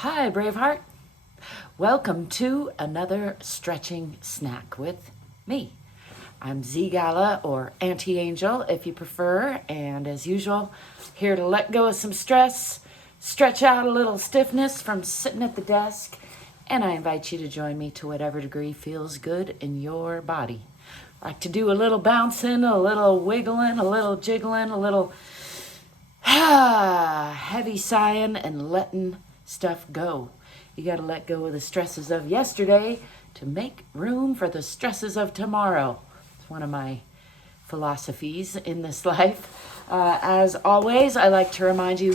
Hi, Braveheart. Welcome to another stretching snack with me. I'm ZGala, or Auntie Angel if you prefer, and as usual, here to let go of some stress, stretch out a little stiffness from sitting at the desk, and I invite you to join me to whatever degree feels good in your body. I like to do a little bouncing, a little wiggling, a little jiggling, a little heavy sighing and letting stuff go. You got to let go of the stresses of yesterday to make room for the stresses of tomorrow. It's one of my philosophies in this life. As always, I like to remind you,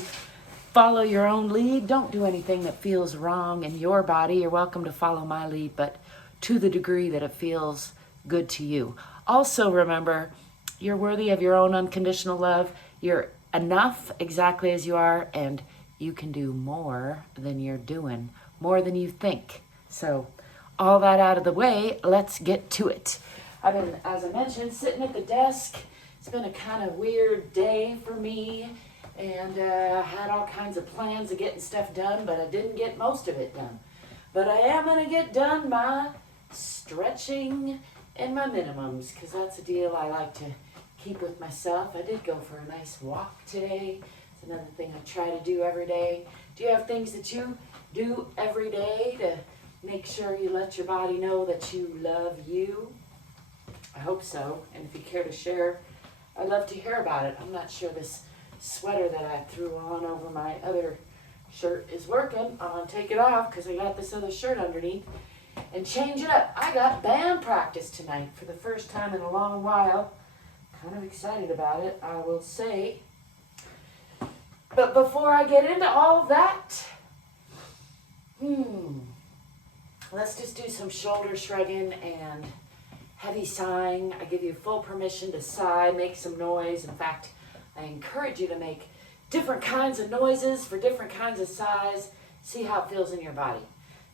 follow your own lead. Don't do anything that feels wrong in your body. You're welcome to follow my lead, but to the degree that it feels good to you. Also remember, you're worthy of your own unconditional love. You're enough exactly as you are, and you can do more than you're doing, more than you think. So all that out of the way, let's get to it. I've been, as I mentioned, sitting at the desk. It's been a kind of weird day for me, and I had all kinds of plans of getting stuff done, but I didn't get most of it done. But I am going to get done my stretching and my minimums, because that's a deal I like to keep with myself. I did go for a nice walk today. It's another thing I try to do every day. Do you have things that you do every day to make sure you let your body know that you love you? I hope so. And if you care to share, I'd love to hear about it. I'm not sure this sweater that I threw on over my other shirt is working. I'm going to take it off because I got this other shirt underneath and change it up. I got band practice tonight for the first time in a long while. Kind of excited about it, I will say. But before I get into all of that, let's just do some shoulder shrugging and heavy sighing. I give you full permission to sigh, make some noise. In fact, I encourage you to make different kinds of noises for different kinds of sighs. See how it feels in your body.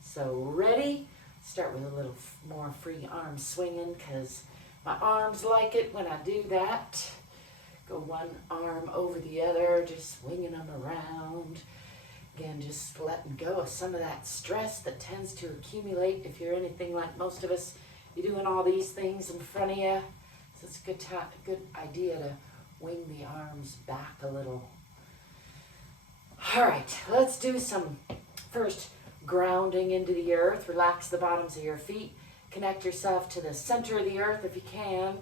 So ready? Start with a little more free arm swinging, because my arms like it when I do that. Go one arm over the other, just swinging them around. Again, just letting go of some of that stress that tends to accumulate if you're anything like most of us. You're doing all these things in front of you. So it's a good idea to wing the arms back a little. All right, let's do some first grounding into the earth. Relax the bottoms of your feet. Connect yourself to the center of the earth if you can.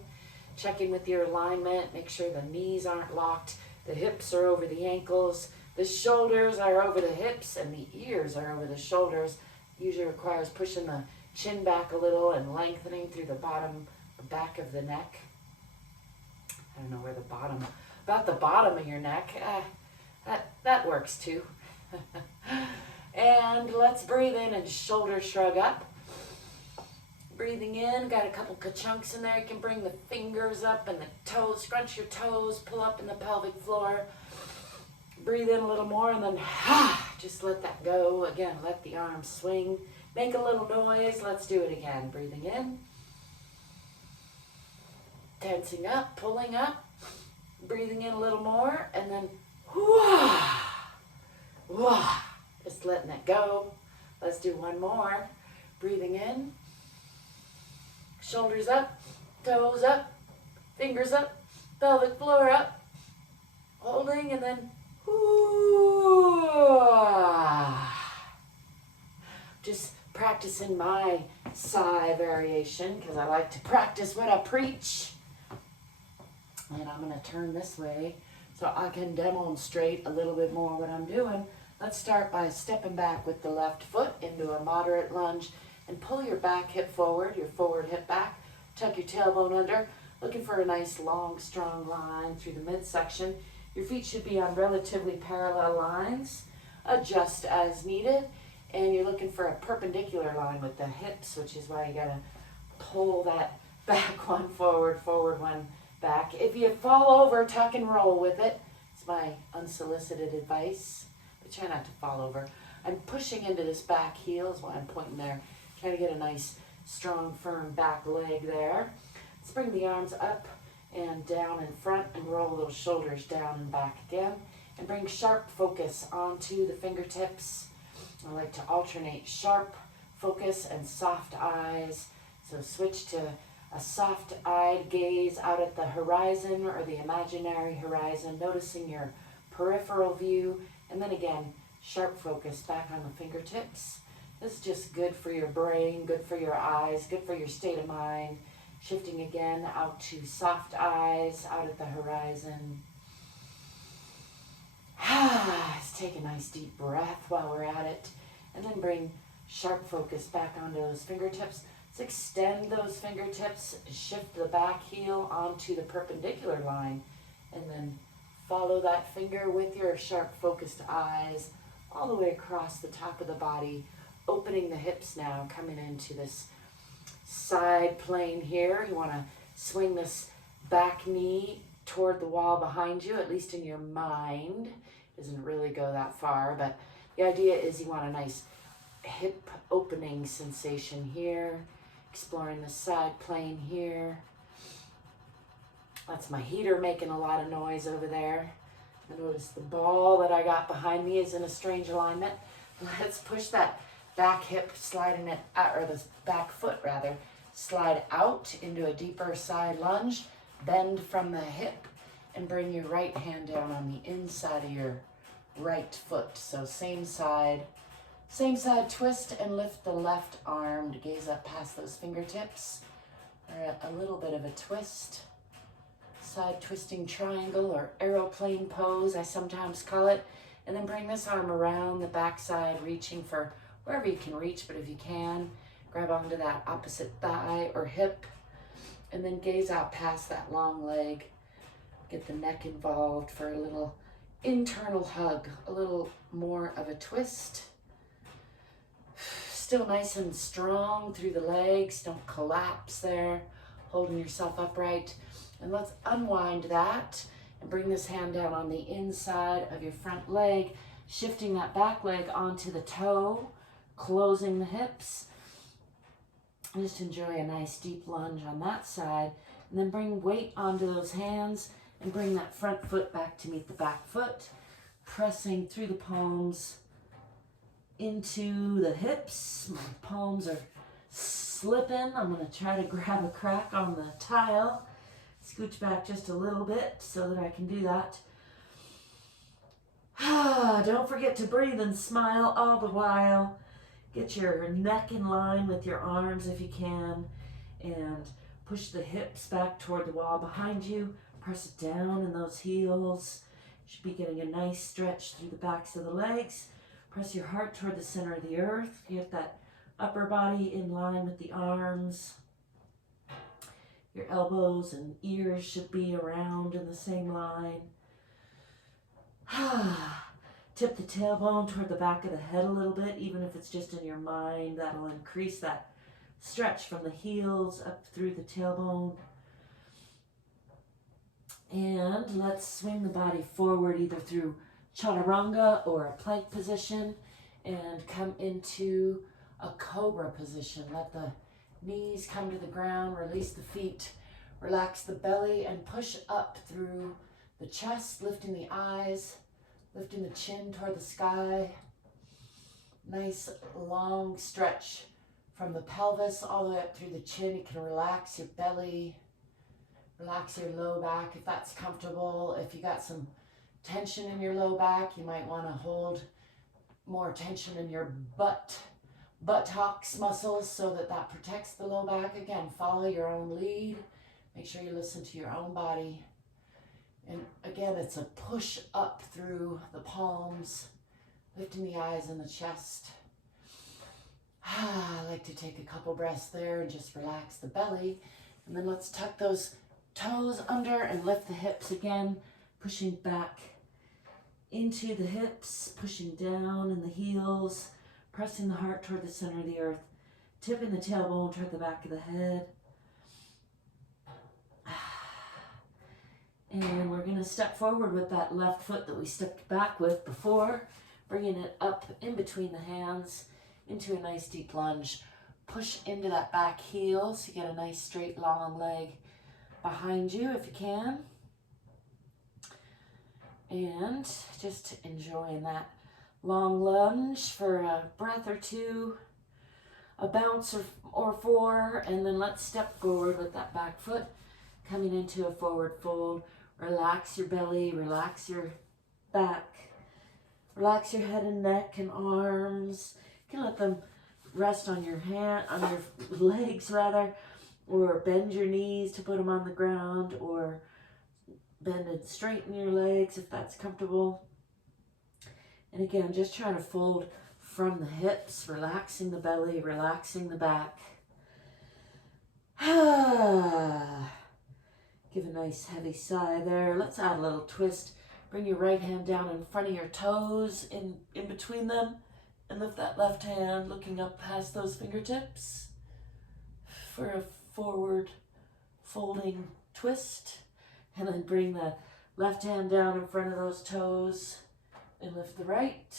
Check in with your alignment. Make sure the knees aren't locked. The hips are over the ankles. The shoulders are over the hips, and the ears are over the shoulders. Usually requires pushing the chin back a little and lengthening through the back of the neck. I don't know where about the bottom of your neck. That works too. And let's breathe in and shoulder shrug up. Breathing in, got a couple ka-chunks in there. You can bring the fingers up and the toes, scrunch your toes, pull up in the pelvic floor. Breathe in a little more, and then just let that go. Again, let the arms swing. Make a little noise. Let's do it again. Breathing in. Tensing up, pulling up. Breathing in a little more, and then just letting it go. Let's do one more. Breathing in. Shoulders up, toes up, fingers up, pelvic floor up. Holding, and then just practicing my sigh variation, because I like to practice what I preach. And I'm going to turn this way so I can demonstrate a little bit more what I'm doing. Let's start by stepping back with the left foot into a moderate lunge, and pull your back hip forward, your forward hip back. Tuck your tailbone under, looking for a nice long strong line through the midsection. Your feet should be on relatively parallel lines. Adjust as needed, and you're looking for a perpendicular line with the hips, which is why you gotta pull that back one forward, forward one back. If you fall over, tuck and roll with it. It's my unsolicited advice, but try not to fall over. I'm pushing into this back heel is why I'm pointing there. Trying to get a nice, strong, firm back leg there. Let's bring the arms up and down in front and roll those shoulders down and back again. And bring sharp focus onto the fingertips. I like to alternate sharp focus and soft eyes. So switch to a soft-eyed gaze out at the horizon or the imaginary horizon, noticing your peripheral view, and then again, sharp focus back on the fingertips. This is just good for your brain, good for your eyes, good for your state of mind. Shifting again out to soft eyes, out at the horizon. Let's take a nice deep breath while we're at it, and then bring sharp focus back onto those fingertips. Let's extend those fingertips, shift the back heel onto the perpendicular line, and then follow that finger with your sharp focused eyes all the way across the top of the body, opening the hips now, coming into this side plane here. You want to swing this back knee toward the wall behind you, at least in your mind. Doesn't really go that far, but the idea is you want a nice hip opening sensation here, exploring the side plane here. That's my heater making a lot of noise over there. I notice the ball that I got behind me is in a strange alignment. Let's push that back hip, sliding it, or the back foot rather, slide out into a deeper side lunge, bend from the hip, and bring your right hand down on the inside of your right foot. So same side twist, and lift the left arm to gaze up past those fingertips, or a little bit of a twist. Side twisting triangle or aeroplane pose, I sometimes call it. And then bring this arm around the backside, reaching for wherever you can reach, but if you can, grab onto that opposite thigh or hip, and then gaze out past that long leg. Get the neck involved for a little internal hug, a little more of a twist. Still nice and strong through the legs, don't collapse there, holding yourself upright. And let's unwind that and bring this hand down on the inside of your front leg, shifting that back leg onto the toe, closing the hips. Just enjoy a nice deep lunge on that side, and then bring weight onto those hands and bring that front foot back to meet the back foot, pressing through the palms into the hips. My palms are slipping. I'm going to try to grab a crack on the tile. Scooch back just a little bit so that I can do that. Don't forget to breathe and smile all the while. Get your neck in line with your arms if you can, and push the hips back toward the wall behind you. Press it down in those heels. You should be getting a nice stretch through the backs of the legs. Press your heart toward the center of the earth. Get that upper body in line with the arms. Your elbows and ears should be around in the same line. Tip the tailbone toward the back of the head a little bit, even if it's just in your mind. That'll increase that stretch from the heels up through the tailbone. And let's swing the body forward either through chaturanga or a plank position, and come into a cobra position. Let the knees come to the ground, release the feet, relax the belly, and push up through the chest, lifting the eyes, lifting the chin toward the sky. Nice long stretch from the pelvis all the way up through the chin. You can relax your belly, relax your low back if that's comfortable. If you got some tension in your low back, you might want to hold more tension in your buttocks muscles so that that protects the low back. Again, follow your own lead. Make sure you listen to your own body. And again, it's a push up through the palms, lifting the eyes and the chest. I like to take a couple breaths there and just relax the belly. And then let's tuck those toes under and lift the hips again, pushing back into the hips, pushing down in the heels, pressing the heart toward the center of the earth, tipping the tailbone toward the back of the head. And we're going to step forward with that left foot that we stepped back with before, bringing it up in between the hands into a nice deep lunge. Push into that back heel so you get a nice straight long leg behind you if you can. And just enjoying that long lunge for a breath or two, a bounce or four, and then let's step forward with that back foot, coming into a forward fold. Relax your belly, relax your back, relax your head and neck and arms. You can let them rest on your legs rather, or bend your knees to put them on the ground, or bend and straighten your legs if that's comfortable. And again, just trying to fold from the hips, relaxing the belly, relaxing the back. Give a nice heavy sigh there. Let's add a little twist. Bring your right hand down in front of your toes, in between them, and lift that left hand looking up past those fingertips for a forward folding twist. And then bring the left hand down in front of those toes and lift the right,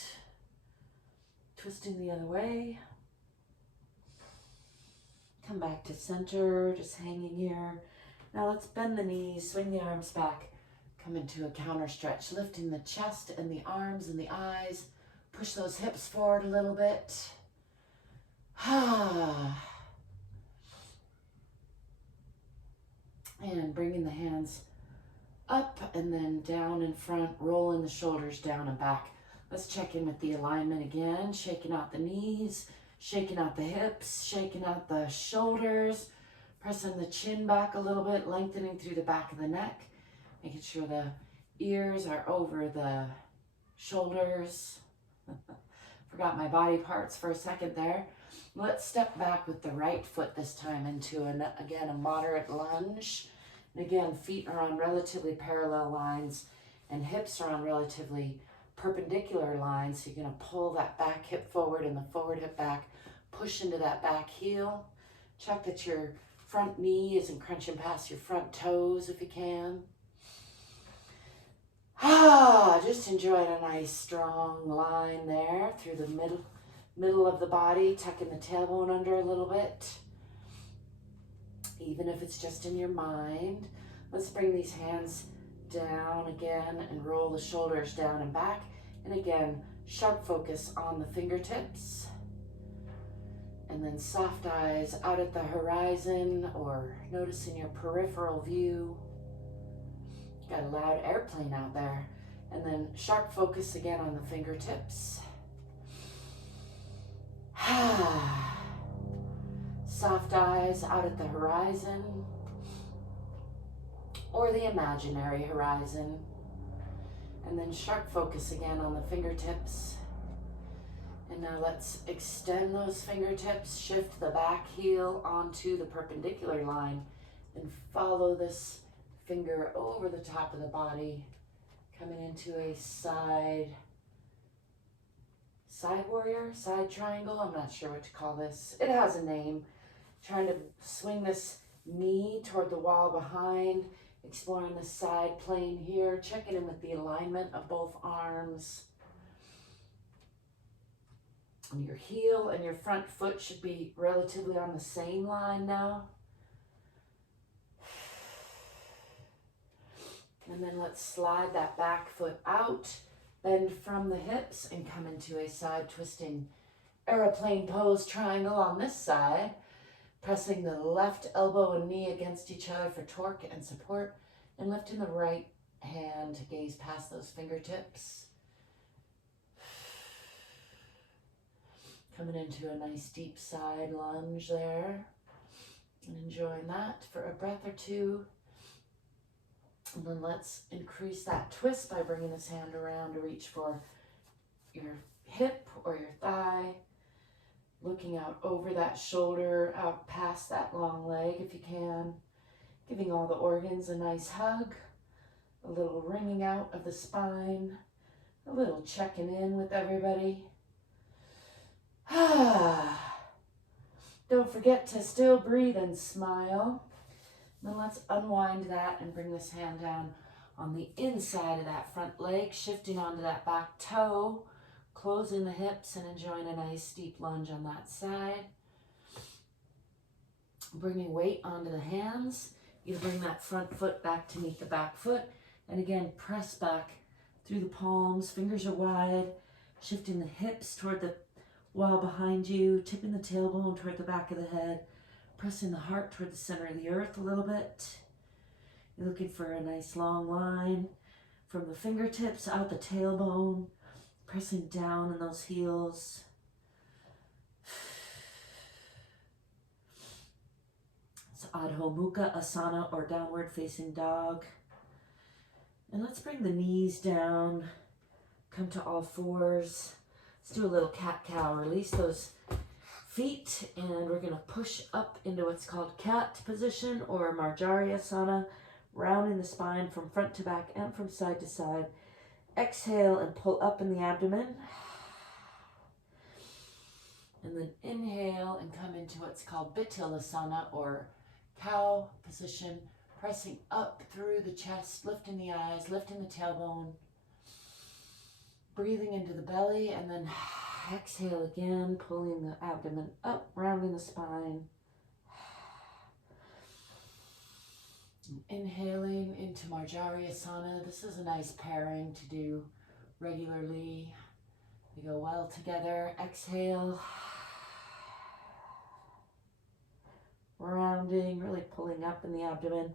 twisting the other way. Come back to center, just hanging here. Now let's bend the knees, swing the arms back, come into a counter stretch, lifting the chest and the arms and the eyes. Push those hips forward a little bit. And bringing the hands up and then down in front, rolling the shoulders down and back. Let's check in with the alignment again, shaking out the knees, shaking out the hips, shaking out the shoulders, pressing the chin back a little bit, lengthening through the back of the neck, making sure the ears are over the shoulders. Forgot my body parts for a second there. Let's step back with the right foot this time into, again, a moderate lunge. And again, feet are on relatively parallel lines and hips are on relatively perpendicular lines. So you're going to pull that back hip forward and the forward hip back, push into that back heel. Check that your front knee isn't crunching past your front toes if you can. Just enjoying a nice strong line there through the middle of the body, tucking the tailbone under a little bit. Even if it's just in your mind. Let's bring these hands down again and roll the shoulders down and back. And again, sharp focus on the fingertips. And then soft eyes out at the horizon or noticing your peripheral view. Got a loud airplane out there. And then sharp focus again on the fingertips. Soft eyes out at the horizon or the imaginary horizon. And then sharp focus again on the fingertips. And now let's extend those fingertips, shift the back heel onto the perpendicular line and follow this finger over the top of the body, coming into a side warrior, side triangle. I'm not sure what to call this. It has a name. Trying to swing this knee toward the wall behind, exploring the side plane here, checking in with the alignment of both arms. And your heel and your front foot should be relatively on the same line now. And then let's slide that back foot out, bend from the hips, and come into a side twisting aeroplane pose triangle on this side. Pressing the left elbow and knee against each other for torque and support, and lifting the right hand to gaze past those fingertips. Coming into a nice deep side lunge there, and enjoying that for a breath or two. And then let's increase that twist by bringing this hand around to reach for your hip or your thigh. Looking out over that shoulder, out past that long leg if you can. Giving all the organs a nice hug. A little wringing out of the spine. A little checking in with everybody. Don't forget to still breathe and smile. And then let's unwind that and bring this hand down on the inside of that front leg, shifting onto that back toe. Closing the hips and enjoying a nice steep lunge on that side. Bringing weight onto the hands. You bring that front foot back to meet the back foot. And again, press back through the palms. Fingers are wide. Shifting the hips toward the wall behind you, tipping the tailbone toward the back of the head, pressing the heart toward the center of the earth a little bit. You're looking for a nice long line from the fingertips out the tailbone, pressing down in those heels. It's Adho Mukha Asana, or downward facing dog. And let's bring the knees down, come to all fours. Let's do a little cat-cow. Release those feet, and we're going to push up into what's called cat position, or Marjariasana, rounding the spine from front to back and from side to side. Exhale and pull up in the abdomen. And then inhale and come into what's called Bittilasana, or cow position, pressing up through the chest, lifting the eyes, lifting the tailbone, breathing into the belly, and then exhale again, pulling the abdomen up, rounding the spine. Inhaling into Marjariasana. This is a nice pairing to do regularly. They go well together. Exhale. Rounding, really pulling up in the abdomen.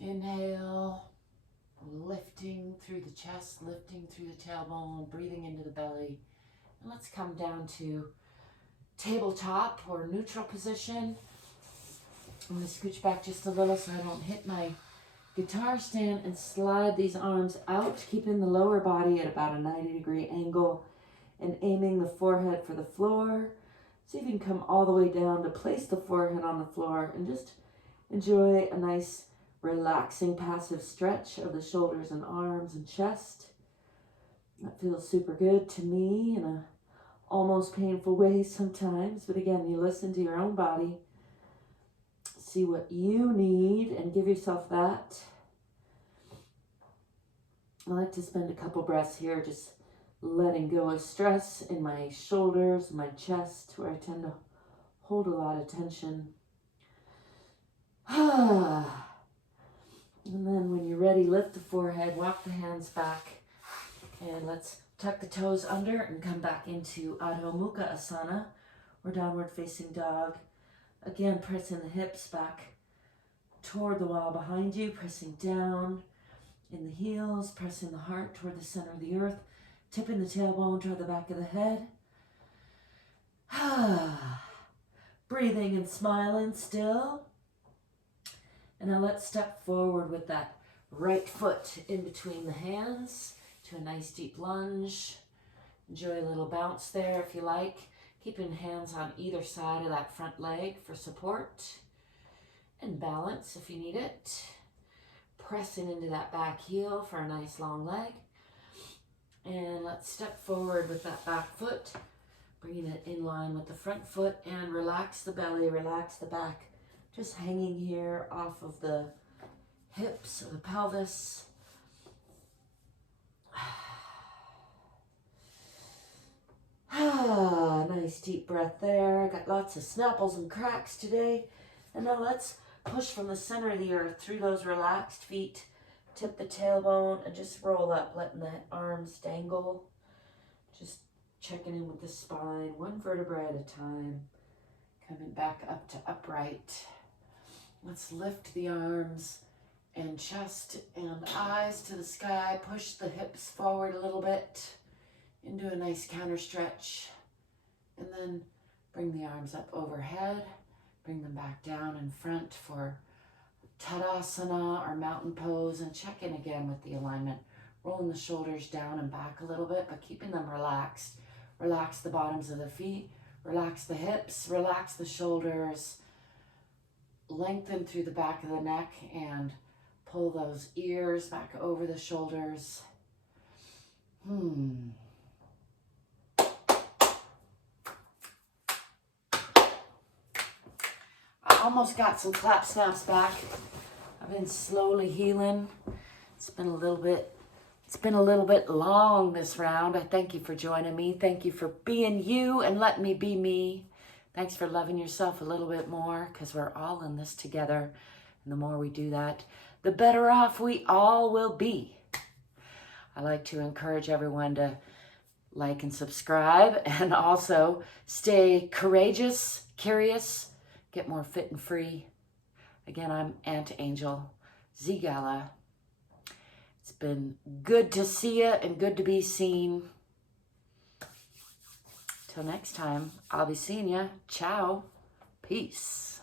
Inhale. Lifting through the chest, lifting through the tailbone, breathing into the belly. And let's come down to tabletop, or neutral position. I'm going to scooch back just a little so I don't hit my guitar stand, and slide these arms out, keeping the lower body at about a 90-degree angle and aiming the forehead for the floor. See if you can come all the way down to place the forehead on the floor and just enjoy a nice relaxing passive stretch of the shoulders and arms and chest. That feels super good to me in a almost painful way sometimes, but again, you listen to your own body, see what you need, and give yourself that. I like to spend a couple breaths here just letting go of stress in my shoulders, my chest, where I tend to hold a lot of tension. And then when you're ready, lift the forehead, walk the hands back, and let's tuck the toes under and come back into Adho Mukha Asana, or downward facing dog. Again, pressing the hips back toward the wall behind you, pressing down in the heels, pressing the heart toward the center of the earth, tipping the tailbone toward the back of the head. Breathing and smiling still. And now let's step forward with that right foot in between the hands to a nice deep lunge. Enjoy a little bounce there if you like. Keeping hands on either side of that front leg for support and balance if you need it. Pressing into that back heel for a nice long leg. And let's step forward with that back foot, bringing it in line with the front foot, and relax the belly, relax the back. Just hanging here off of the hips or the pelvis. Nice deep breath there. Got lots of snapples and cracks today. And now let's push from the center of the earth through those relaxed feet. Tip the tailbone and just roll up, letting the arms dangle. Just checking in with the spine, one vertebra at a time. Coming back up to upright. Let's lift the arms and chest and eyes to the sky. Push the hips forward a little bit into a nice counter stretch. And then bring the arms up overhead. Bring them back down in front for Tadasana, or mountain pose, and check in again with the alignment. Rolling the shoulders down and back a little bit, but keeping them relaxed. Relax the bottoms of the feet. Relax the hips. Relax the shoulders. Lengthen through the back of the neck and pull those ears back over the shoulders. I almost got some clap snaps back. I've been slowly healing. It's been a little bit long this round. I thank you for joining me. Thank you for being you and letting me be me. Thanks for loving yourself a little bit more, because we're all in this together. And the more we do that, the better off we all will be. I like to encourage everyone to like and subscribe, and also stay courageous, curious, get more fit and free. Again, I'm Aunt Angel, ZGala. It's been good to see you and good to be seen. Till next time, I'll be seeing you. Ciao. Peace.